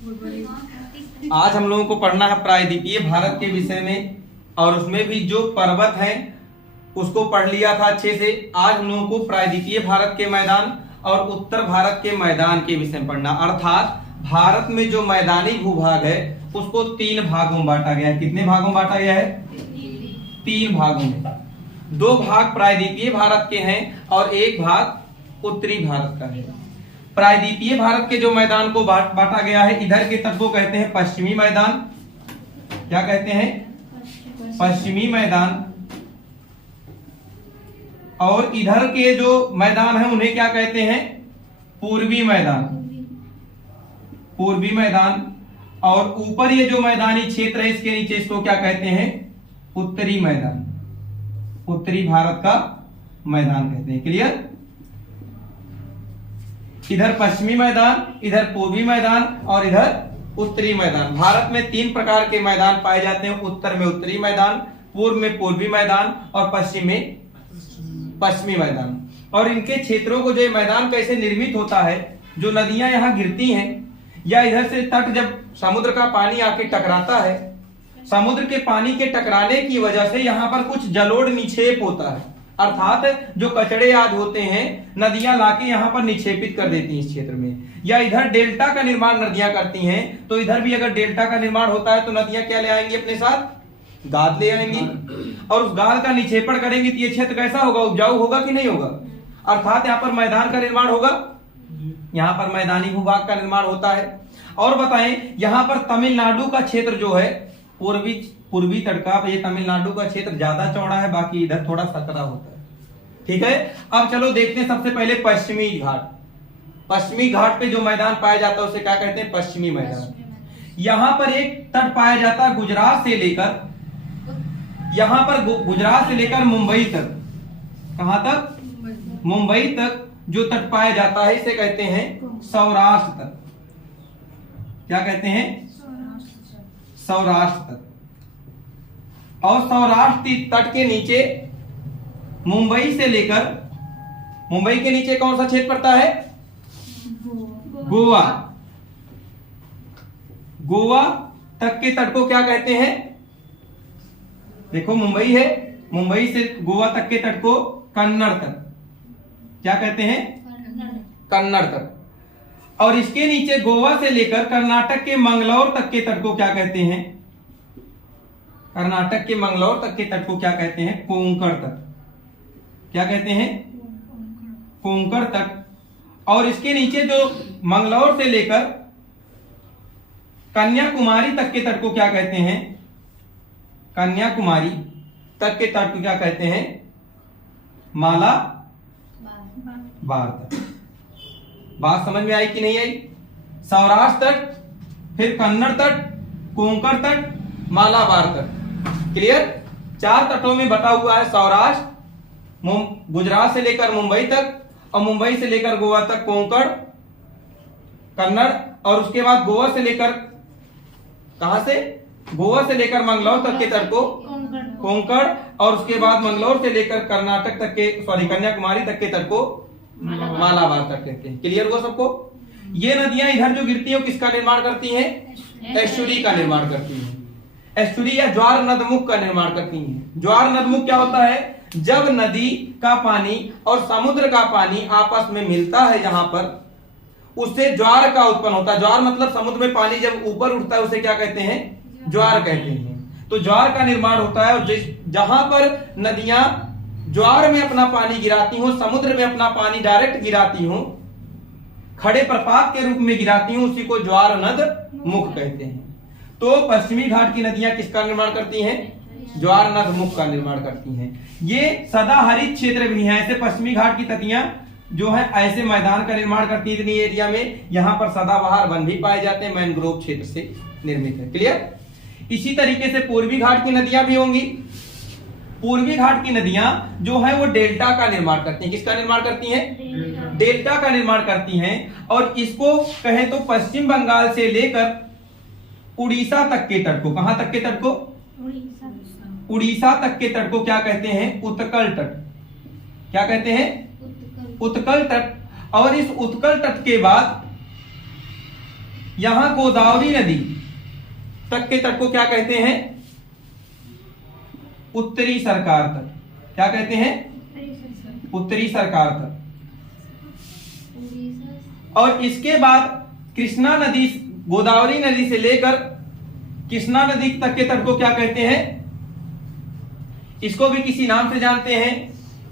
आज हम लोगों को पढ़ना है प्रायद्वीपीय भारत के विषय में, और उसमें भी जो पर्वत हैं उसको पढ़ लिया था अच्छे से। आज हम लोगों को प्रायद्वीपीय भारत के मैदान और उत्तर भारत के मैदान के विषय में पढ़ना, अर्थात भारत में जो मैदानी भूभाग है उसको 3 भागों में बांटा गया है। कितने भागों में बांटा गया है? 3 भागों में। 2 भाग प्रायद्वीपीय भारत के हैं और 1 भाग उत्तरी भारत का है। प्रायद्वीपीय भारत के जो मैदान को बांटा गया है, इधर के तट को कहते हैं पश्चिमी मैदान। क्या कहते हैं? पश्चिमी मैदान। और इधर के जो मैदान है उन्हें क्या कहते हैं? पूर्वी मैदान। पूर्वी मैदान। और ऊपर ये जो मैदानी क्षेत्र है इसके नीचे इसको क्या कहते हैं? उत्तरी मैदान। उत्तरी भारत का मैदान कहते हैं। क्लियर? इधर पश्चिमी मैदान, इधर पूर्वी मैदान और इधर उत्तरी मैदान। भारत में 3 प्रकार के मैदान पाए जाते हैं। उत्तर में उत्तरी मैदान, पूर्व में पूर्वी मैदान और पश्चिम में पश्चिमी मैदान। और इनके क्षेत्रों को जो मैदान कैसे निर्मित होता है, जो नदियां यहाँ गिरती हैं या इधर से तट जब समुद्र का पानी आके टकराता है, समुद्र के पानी के टकराने की वजह से यहाँ पर कुछ जलोढ़ निक्षेप होता है, अर्थात जो कचड़े आदि होते हैं नदियां लाके यहाँ पर निक्षेपित कर देती हैं इस क्षेत्र में। या इधर डेल्टा का निर्माण नदियां करती हैं, तो इधर भी अगर डेल्टा का निर्माण होता है तो नदियां क्या ले आएंगी अपने साथ? गाद ले आएंगी। और उस गाद का निक्षेपण करेंगी तो ये क्षेत्र कैसा होगा? उपजाऊ होगा कि नहीं होगा? अर्थात यहाँ पर मैदान का निर्माण होगा, यहाँ पर मैदानी भूभाग का निर्माण होता है। और बताएं, यहाँ पर तमिलनाडु का क्षेत्र जो है पूर्वी तट का, ये तमिलनाडु का क्षेत्र ज्यादा चौड़ा है, बाकी इधर थोड़ा सकरा होता है। ठीक है, अब चलो देखते हैं सबसे पहले पश्चिमी घाट। पश्चिमी घाट पे जो मैदान पाया जाता है उसे क्या कहते हैं? पश्चिमी मैदान। यहां पर एक तट पाया जाता है गुजरात से लेकर, यहां पर गुजरात से लेकर मुंबई तक। कहां तक? मुंबई तक जो तट पाया जाता है इसे कहते हैं सौराष्ट्र तट। क्या कहते हैं? सौराष्ट्र तट। और सौराष्ट्र तट के नीचे मुंबई से लेकर, मुंबई के नीचे कौन सा क्षेत्र पड़ता है? गोवा। गोवा तक के तट को क्या कहते हैं? देखो मुंबई है, मुंबई से गोवा तक के तट को कन्नड़ तट। क्या कहते हैं? कन्नड़ तट। और इसके नीचे गोवा से लेकर कर्नाटक के मंगलौर तक के तट को क्या कहते हैं? कर्नाटक के मंगलौर तक के तट को क्या कहते हैं? कोंकण तट। क्या कहते हैं? कोंकण तट। और इसके नीचे जो मंगलौर से लेकर कन्याकुमारी तक के तट को क्या कहते हैं? कन्याकुमारी तक के तट को क्या कहते हैं? मालाबार तट। बात समझ में आई कि नहीं आई? सौराष्ट्र तट, फिर कन्नड़ तट, कोंकण तट, मालाबार तट। क्लियर? 4 तटों में बटा हुआ है सौराष्ट्र, गुजरात से लेकर मुंबई तक, और मुंबई से लेकर गोवा तक कोंकण, कन्नड़, और उसके बाद गोवा से लेकर, कहां से? गोवा से लेकर मंगलौर तक के तट को कोंकण, और उसके बाद मंगलौर से लेकर कर्नाटक तक के, कन्याकुमारी तक के तट को मालाबार तक कहते हैं। क्लियर हुआ सबको? ये नदियां इधर जो गिरती हैं किसका निर्माण करती हैं? एस्चुरी का निर्माण करती हैं। एस्चुरी या ज्वार नदमुख का निर्माण करती हैं। ज्वार नदमुख क्या होता है? जब नदी का पानी और समुद्र का पानी आपस में मिलता है जहां पर, उससे ज्वार का उत्पन्न होता है। ज्वार मतलब समुद्र में पानी जब ऊपर उठता है उसे क्या कहते हैं? ज्वार कहते हैं। तो ज्वार का निर्माण होता है, और जहां पर नदियां ज्वार में अपना पानी गिराती हो, समुद्र में अपना पानी डायरेक्ट गिराती हो, खड़े प्रपात के रूप में गिराती हो, उसी को ज्वार नद मुख कहते हैं। तो पश्चिमी घाट की नदियां किसका निर्माण करती हैं? ज्वार नद मुख का निर्माण करती हैं। ये सदाहरित क्षेत्र भी हैं। ऐसे पश्चिमी घाट की नदियां जो है ऐसे मैदान का निर्माण करती है। इतनी एरिया में यहाँ पर सदाबहार वन भी पाए जाते हैं, मैंग्रोव क्षेत्र से निर्मित है। क्लियर? इसी तरीके से पूर्वी घाट की नदियां भी होंगी। पूर्वी घाट की नदियां जो है वो डेल्टा का निर्माण करती हैं। किसका निर्माण करती हैं? डेल्टा का निर्माण करती हैं। और इसको कहें तो पश्चिम बंगाल से लेकर उड़ीसा तक के तट को, कहां तक के तट को? उड़ीसा तक के तट को क्या कहते हैं? उत्कल तट। क्या कहते हैं? उत्कल तट। और इस उत्कल तट के बाद यहां गोदावरी नदी तक के तट को क्या कहते हैं? उत्तरी सरकार तट। क्या कहते हैं? उत्तरी सरकार तट। और इसके बाद कृष्णा नदी, गोदावरी नदी से लेकर कृष्णा नदी तक के तट को क्या कहते हैं? इसको भी किसी नाम से जानते हैं।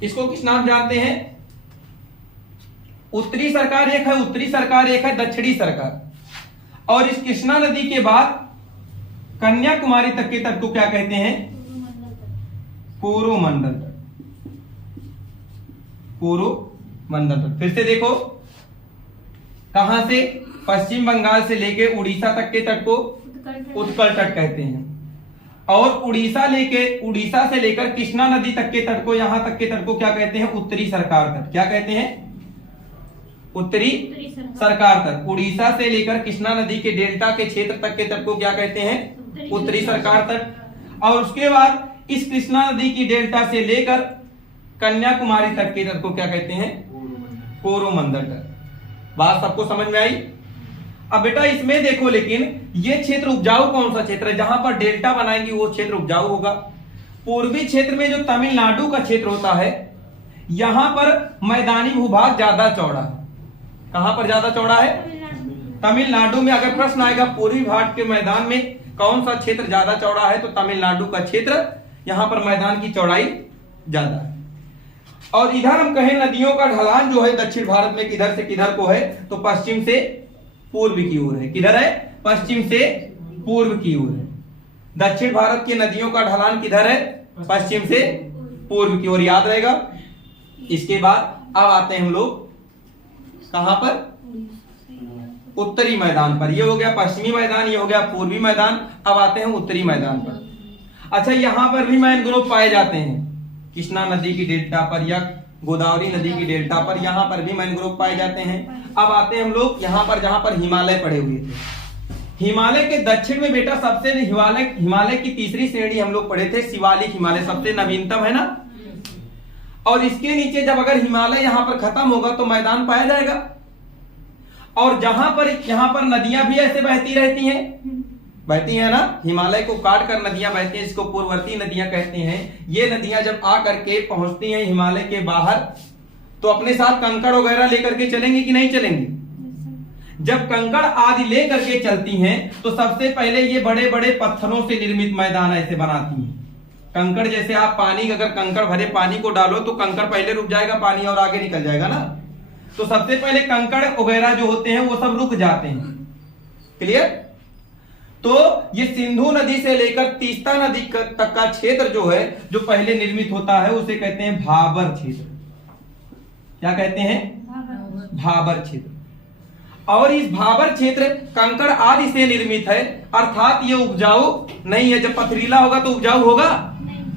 इसको किस नाम जानते हैं? उत्तरी सरकार एक है, उत्तरी सरकार एक है, दक्षिणी सरकार। और इस कृष्णा नदी के बाद कन्याकुमारी तक के तट को क्या कहते हैं? कोरोमंडल तट। कोरोमंडल तट। फिर से देखो, कहां से? पश्चिम बंगाल से लेके उड़ीसा तक के तट को उत्कल तट कहते हैं। और उड़ीसा से लेकर कृष्णा नदी तक के तट को, यहां तक के तट को क्या कहते हैं? उत्तरी सरकार तट। क्या कहते हैं? उत्तरी सरकार तट। उड़ीसा से लेकर कृष्णा नदी के डेल्टा के क्षेत्र तक के तट को क्या कहते हैं? उत्तरी सरकार तट। और उसके बाद इस कृष्णा नदी की डेल्टा से लेकर कन्याकुमारी तक के तट को क्या कहते हैं? कोरोमंडल तट। बात सबको समझ में आई? अब बेटा इसमें देखो, लेकिन ये क्षेत्र उपजाऊ कौन सा क्षेत्र है? जहां पर डेल्टा बनाएंगी वो क्षेत्र उपजाऊ होगा। पूर्वी क्षेत्र में जो तमिलनाडु का क्षेत्र होता है, यहां पर मैदानी भूभाग ज्यादा चौड़ा है। कहां पर ज्यादा चौड़ा है? तमिलनाडु में। अगर प्रश्न आएगा पूर्वी भाग के मैदान में कौन सा क्षेत्र ज्यादा चौड़ा है, तो तमिलनाडु का क्षेत्र, यहां पर मैदान की चौड़ाई ज्यादा है। और इधर हम कहें नदियों का ढलान जो है दक्षिण भारत में किधर से किधर को है, तो पश्चिम से पूर्व की ओर है। किधर है? पश्चिम से पूर्व की ओर है। दक्षिण भारत की नदियों का ढलान किधर है? पश्चिम से पूर्व की ओर। याद रहेगा। इसके बाद अब आते हैं हम लोग कहां पर? उत्तरी मैदान पर। ये हो गया पश्चिमी मैदान, ये हो गया पूर्वी मैदान। अब आते हैं उत्तरी मैदान पर। अच्छा, यहां पर भी मैनग्रोव पाए जाते हैं, कृष्णा नदी की डेल्टा पर या गोदावरी नदी की डेल्टा पर, यहां पर भी मैनग्रोव पाए जाते हैं। अब आते हैं हम लोग यहां पर जहां पर हिमालय पड़े हुए थे। हिमालय के दक्षिण में बेटा सबसे हिमालय की तीसरी श्रेणी हम लोग पढ़े थे, शिवालिक हिमालय, सबसे नवीनतम है ना। और इसके नीचे जब अगर हिमालय यहां पर खत्म होगा तो मैदान पाया जाएगा। और यहां पर नदियां भी ऐसे बहती रहती हैं, बहती है ना। हिमालय को काट कर नदियां बहती हैं, जिसको पूर्ववर्ती नदियां कहते हैं। ये नदियां जब आ करके पहुंचती हैं हिमालय के बाहर, तो अपने साथ कंकड़ वगैरह लेकर के चलेंगे कि नहीं चलेंगे? जब कंकड़ आदि लेकर के चलती हैं तो सबसे पहले ये बड़े बड़े पत्थरों से निर्मित मैदान ऐसे बनाती हैं। कंकड़ जैसे आप पानी, अगर कंकड़ भरे पानी को डालो तो कंकड़ पहले रुक जाएगा पानी और आगे निकल जाएगा ना। तो सबसे पहले कंकड़ वगैरह जो होते हैं वो सब रुक जाते हैं। क्लियर? तो ये सिंधु नदी से लेकर तीस्ता नदी तक का क्षेत्र जो है, जो पहले निर्मित होता है, उसे कहते हैं भाबर क्षेत्र। क्या कहते हैं? भाबर क्षेत्र। और इस भाबर क्षेत्र कंकड़ आदि से निर्मित है, अर्थात ये उपजाऊ नहीं है। जब पथरीला होगा तो उपजाऊ होगा?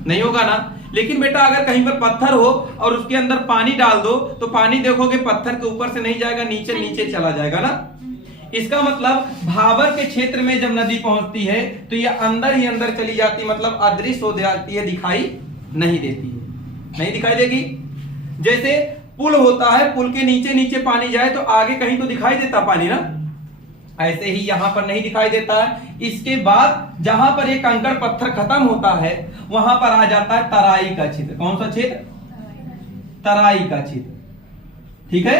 नहीं होगा ना। लेकिन बेटा अगर कहीं पर पत्थर हो और उसके अंदर पानी डाल दो तो पानी देखोगे पत्थर के ऊपर से नहीं जाएगा, नीचे नीचे चला जाएगा ना। इसका मतलब भाबर के क्षेत्र में जब नदी पहुंचती है तो ये अंदर ही अंदर चली जाती, मतलब अदृश्य हो जाती है, दिखाई नहीं देती है। नहीं दिखाई देगी। जैसे पुल होता है, पुल के नीचे नीचे पानी जाए तो आगे कहीं तो दिखाई देता पानी ना, ऐसे ही यहां पर नहीं दिखाई देता है। इसके बाद जहां पर ये कंकड़ पत्थर खत्म होता है वहां पर आ जाता है तराई का क्षेत्र। कौन सा क्षेत्र? तराई का क्षेत्र। ठीक है।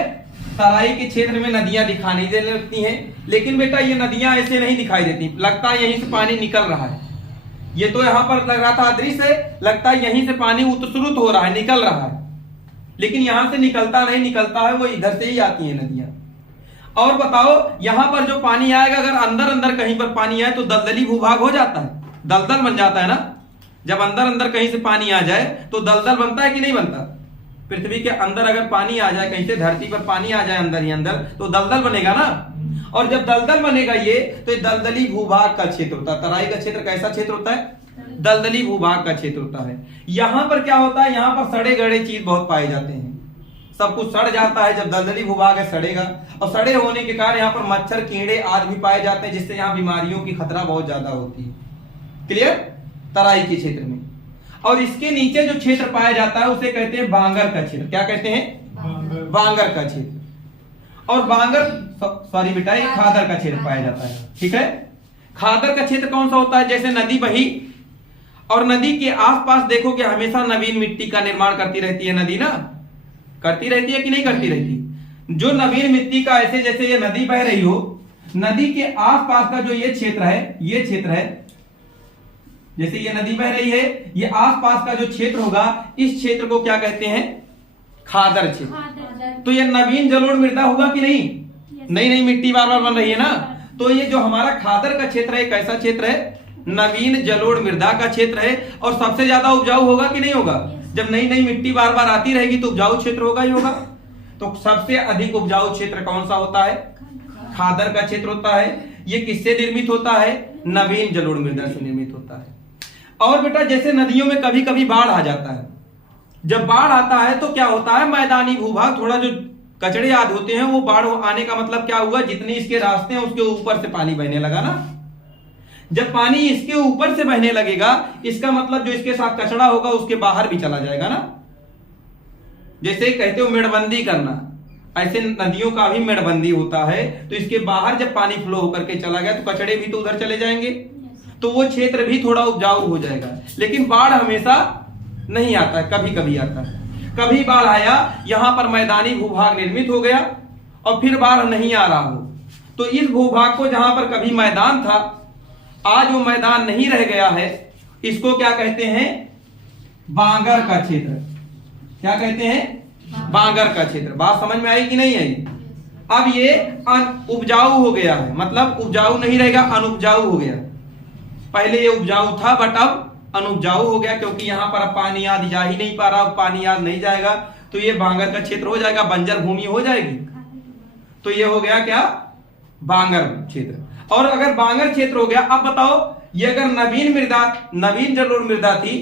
तराई के क्षेत्र में नदियां दिखाई देने लगती हैं। लेकिन बेटा ये नदियां ऐसे नहीं दिखाई देती, लगता है यहीं से पानी निकल रहा है। ये तो यहां पर लग रहा था अदृश्य है, लगता है यहीं से पानी उत्सुत हो रहा है, निकल रहा है। लेकिन यहां से निकलता नहीं, निकलता है वो इधर से ही आती है नदियां। और बताओ यहां पर जो पानी आएगा, अगर अंदर अंदर कहीं पर पानी आए तो दलदली भूभाग हो जाता है, दलदल बन जाता है ना। जब अंदर अंदर कहीं से पानी आ जाए तो दलदल बनता है कि नहीं बनता? पृथ्वी के अंदर अगर पानी आ जाए, कहीं से धरती पर पानी आ जाए अंदर ही अंदर, तो दलदल बनेगा ना। और जब दलदल बनेगा ये, तो दलदली भूभाग का क्षेत्र होता है। तराई का क्षेत्र कैसा क्षेत्र होता है? दलदली भूभाग का क्षेत्र होता है। यहां पर क्या होता है? यहां पर सड़े गड़े चीज बहुत पाए जाते हैं, सब कुछ सड़ जाता है। जब दलदली भूभाग है सड़ेगा, और सड़े होने के कारण यहाँ पर मच्छर कीड़े आदि भी पाए जाते हैं, जिससे यहाँ बीमारियों की खतरा बहुत ज्यादा होती है। क्लियर? तराई के क्षेत्र में। और इसके नीचे जो क्षेत्र पाया जाता है उसे कहते हैं बांगर का क्षेत्र। क्या कहते हैं? बांगर का क्षेत्र। और बांगर सॉरी बेटा ये खादर का क्षेत्र पाया जाता है। ठीक है, खादर का क्षेत्र कौन सा होता है? जैसे नदी बही और नदी के आसपास देखो कि हमेशा नवीन मिट्टी का निर्माण करती रहती है नदी ना, करती रहती है कि नहीं करती रहती? जो नवीन मिट्टी का ऐसे जैसे ये नदी बह रही हो, नदी के आसपास का जो ये क्षेत्र है, ये क्षेत्र है, जैसे ये नदी बह रही है, ये आसपास का जो क्षेत्र होगा इस क्षेत्र को क्या कहते हैं? खादर क्षेत्र। तो ये नवीन जलोढ़ मृदा होगा कि नहीं? नई नई मिट्टी बार बार बन रही है ना, तो ये जो हमारा खादर का क्षेत्र है कैसा क्षेत्र है? नवीन जलोढ़ मृदा का क्षेत्र है। और सबसे ज्यादा उपजाऊ होगा कि नहीं होगा? जब नई नई मिट्टी बार बार आती रहेगी तो उपजाऊ क्षेत्र होगा ही होगा। तो सबसे अधिक उपजाऊ क्षेत्र कौन सा होता है? खादर का क्षेत्र होता है। ये किससे निर्मित होता है? नवीन जलोढ़ मृदा से निर्मित होता है। और बेटा जैसे नदियों में कभी कभी बाढ़ आ जाता है, जब बाढ़ आता है तो क्या होता है? मैदानी भूभाग थोड़ा जो कचड़े आदि होते हैं वो बाढ़ आने का मतलब क्या हुआ? जितने इसके रास्ते हैं उसके ऊपर से पानी बहने लगा ना। जब पानी इसके ऊपर से बहने लगेगा इसका मतलब जो इसके साथ कचड़ा होगा उसके बाहर भी चला जाएगा ना। जैसे कहते हो मेड़बंदी करना, ऐसे नदियों का भी मेड़बंदी होता है। तो इसके बाहर जब पानी फ्लो होकर के चला गया तो कचड़े भी तो उधर चले जाएंगे, तो वो क्षेत्र भी थोड़ा उपजाऊ हो जाएगा। लेकिन बाढ़ हमेशा नहीं आता है, कभी कभी आता है। कभी बाढ़ आया, यहां पर मैदानी भूभाग निर्मित हो गया और फिर बाढ़ नहीं आ रहा हो, तो इस भूभाग को जहां पर कभी मैदान था आज वो मैदान नहीं रह गया है, इसको क्या कहते हैं? बांगर का क्षेत्र। क्या कहते हैं? बांगर का क्षेत्र। बात समझ में आई कि नहीं आई? अब ये उपजाऊ हो गया है, मतलब उपजाऊ नहीं रहेगा, अनुपजाऊ हो गया। पहले ये उपजाऊ था बट अब अनुपजाऊ हो गया, क्योंकि यहां पर अब पानी याद जा ही नहीं पा रहा, पानी याद नहीं जाएगा तो ये बांगर का क्षेत्र हो जाएगा, बंजर भूमि हो जाएगी। तो ये हो गया क्या? बांगर क्षेत्र। और अगर बांगर क्षेत्र हो गया, अब बताओ ये अगर नवीन मृदा, नवीन जलोढ़ मृदा थी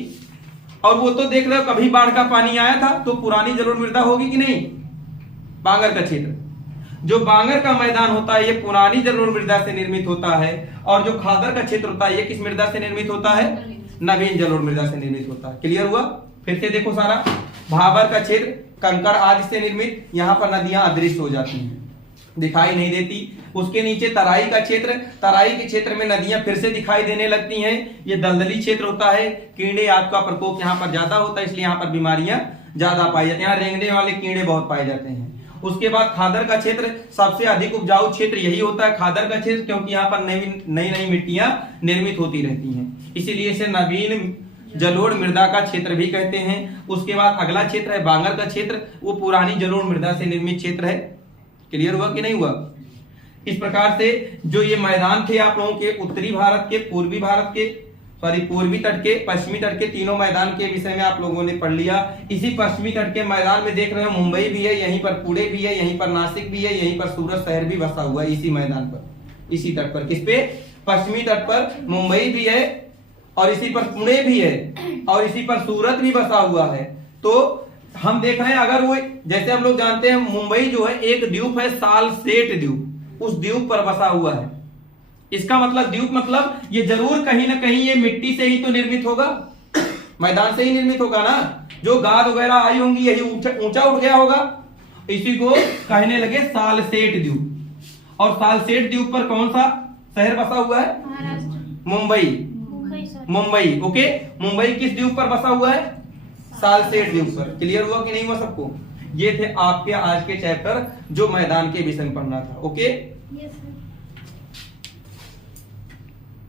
और वो तो देख रहे हो कभी बाढ़ का पानी आया था, तो पुरानी जलोढ़ मृदा होगी कि नहीं? बांगर का क्षेत्र, जो बांगर का मैदान होता है ये पुरानी जलोढ़ मृदा से निर्मित होता है। और जो खादर का क्षेत्र होता है ये किस मृदा से निर्मित होता है? नवीन जलोढ़ मृदा से निर्मित होता है। क्लियर हुआ? फिर से देखो सारा, भाबर का क्षेत्र कंकड़ आदि से निर्मित, यहाँ पर नदियां अदृश्य हो जाती हैं, दिखाई नहीं देती। उसके नीचे तराई का क्षेत्र, तराई के क्षेत्र में नदियां फिर से दिखाई देने लगती हैं। ये दलदली क्षेत्र होता है, कीड़े आदि का प्रकोप यहाँ पर ज्यादा होता है, इसलिए यहाँ पर बीमारियां ज्यादा पाई जाती हैं, यहाँ रेंगने वाले कीड़े बहुत पाए जाते हैं। उसके बाद खादर का क्षेत्र, सबसे अधिक उपजाऊ क्षेत्र यही होता है खादर का क्षेत्र, क्योंकि यहाँ पर नई नई मिट्टियां निर्मित होती रहती हैं, इसीलिए इसे नवीन जलोढ़ मृदा का क्षेत्र भी कहते हैं। उसके बाद अगला क्षेत्र है बांगर का क्षेत्र, वो पुरानी जलोढ़ मृदा से निर्मित क्षेत्र है। क्लियर हुआ कि नहीं हुआ? इस प्रकार से जो ये मैदान थे आप लोगों के उत्तरी भारत के, पूर्वी भारत के, पूर्वी तट के, पश्चिमी तट के, तीनों मैदान के विषय में आप लोगों ने पढ़ लिया। इसी पश्चिमी तट के मैदान में देख रहे हो मुंबई भी है, यहीं पर पुणे भी है, यहीं पर नासिक भी है, यहीं पर सूरत शहर भी बसा हुआ है इसी मैदान पर, इसी तट पर। किस पे? पश्चिमी तट पर मुंबई भी है और इसी पर पुणे भी है और इसी पर सूरत भी बसा हुआ है। तो हम देख रहे हैं, अगर वो जैसे हम लोग जानते हैं मुंबई जो है एक द्वीप है, सालसेट द्वीप, उस द्वीप पर बसा हुआ है। इसका मतलब द्वीप मतलब ये जरूर कहीं ना कहीं ये मिट्टी से ही तो निर्मित होगा, मैदान से ही निर्मित होगा ना। जो गाद वगैरह आई होंगी यही ऊंचा उठ गया होगा, इसी को कहने लगे सालसेट द्वीप। और सालसेट द्वीप पर कौन सा शहर बसा हुआ है? मुंबई। मुंबई, ओके। मुंबई किस द्वीप पर बसा हुआ है? सालसेट द्वीप पर। क्लियर हुआ कि नहीं हुआ सबको? ये थे आपके आज के चैप्टर जो मैदान के विषय में पढ़ना था। ओके।